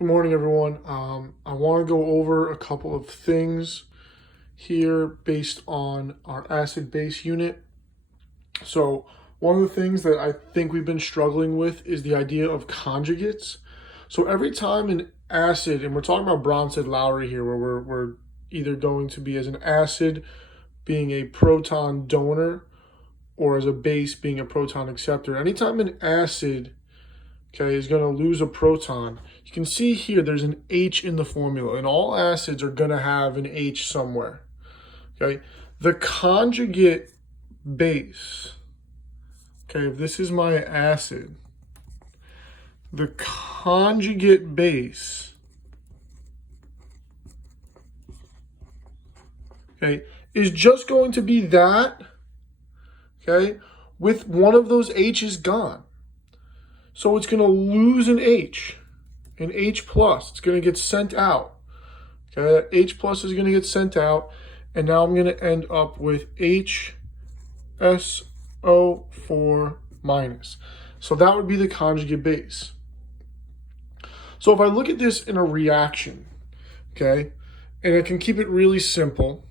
Good morning, everyone. I want to go over a couple of things here based on our acid-base unit. So one of the things that I think we've been struggling with is the idea of conjugates. So every time an acid, and we're talking about Bronsted-Lowry here, where we're either going to be as an acid being a proton donor or as a base being a proton acceptor. Anytime an acid is going to lose a proton. You can see here there's an H in the formula, and all acids are going to have an H somewhere. Okay, the conjugate base, if this is my acid, the conjugate base, is just going to be that, with one of those H's gone. So it's going to lose an H plus. It's going to get sent out. That H plus is going to get sent out. And now I'm going to end up with HSO4 minus. So that would be the conjugate base. So if I look at this in a reaction, and I can keep it really simple.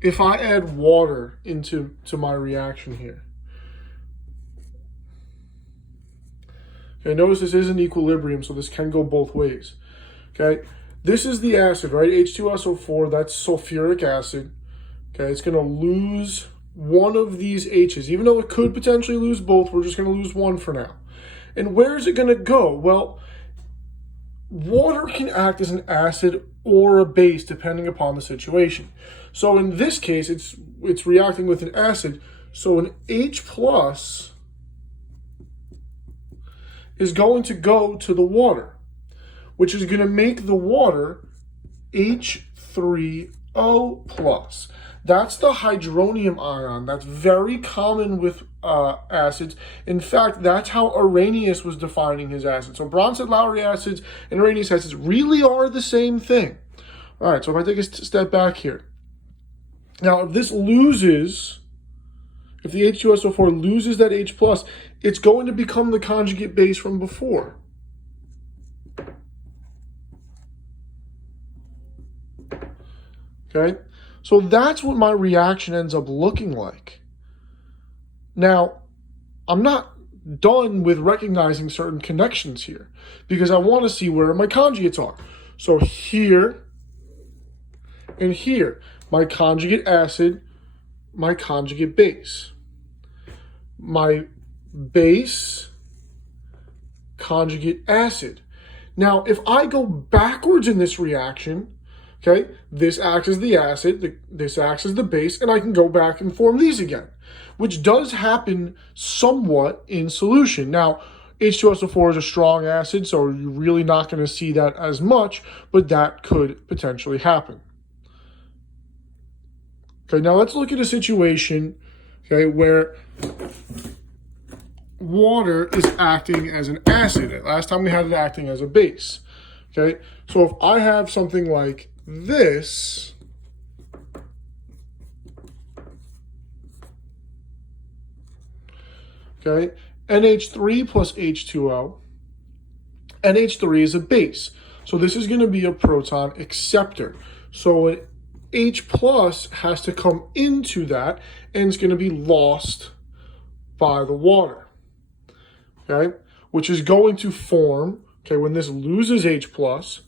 If I add water into my reaction here, notice this is an equilibrium, so this can go both ways. This is the acid, right? H2SO4, that's sulfuric acid. It's going to lose one of these H's. Even though it could potentially lose both, we're just going to lose one for now. And where is it going to go? Well, water can act as an acid or a base depending upon the situation. So in this case, it's reacting with an acid. So an H plus is going to go to the water, which is going to make the water H3O plus. That's the hydronium ion. That's very common with acids. In fact, that's how Arrhenius was defining his acids. So Bronsted-Lowry acids and Arrhenius acids really are the same thing. All right, so if I take a step back here. Now, if this loses, if the H2SO4 loses that H plus, it's going to become the conjugate base from before. So that's what my reaction ends up looking like. Now, I'm not done with recognizing certain connections here because I want to see where my conjugates are. So here and here, my conjugate acid, my conjugate base. My base, conjugate acid. Now, if I go backwards in this reaction, this acts as the acid, this acts as the base, and I can go back and form these again, which does happen somewhat in solution. Now, H2SO4 is a strong acid, so you're really not going to see that as much, but that could potentially happen. Now let's look at a situation, where water is acting as an acid. Last time we had it acting as a base. So if I have something like this, NH3 plus H2O, NH3 is a base. So this is going to be a proton acceptor. So an H plus has to come into that, and it's going to be lost by the water, which is going to form, when this loses H plus,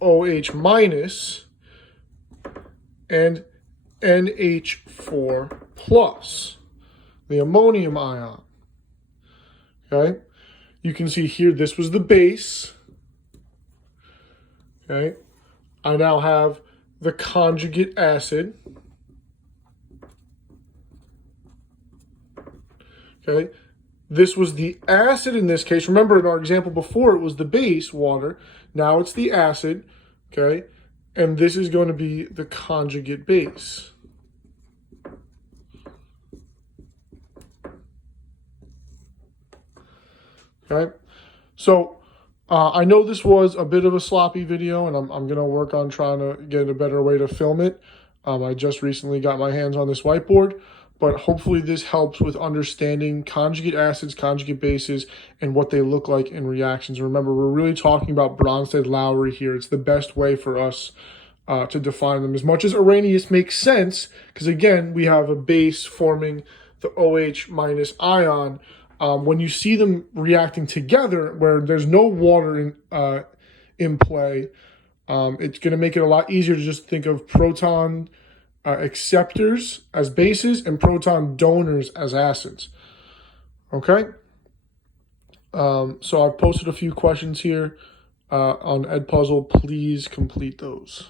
OH minus, and NH4 plus, the ammonium ion. You can see here, this was the base. I now have the conjugate acid. This was the acid in this case. Remember in our example before, it was the base, water. Now it's the acid, and this is going to be the conjugate base. So I know this was a bit of a sloppy video, and I'm going to work on trying to get a better way to film it. I just recently got my hands on this whiteboard, but hopefully this helps with understanding conjugate acids, conjugate bases, and what they look like in reactions. Remember, we're really talking about Bronsted-Lowry here. It's the best way for us to define them. As much as Arrhenius makes sense, because again, we have a base forming the OH minus ion. When you see them reacting together, where there's no water in play, it's going to make it a lot easier to just think of proton acceptors as bases and proton donors as acids. Okay? So I've posted a few questions here on Edpuzzle. Please complete those.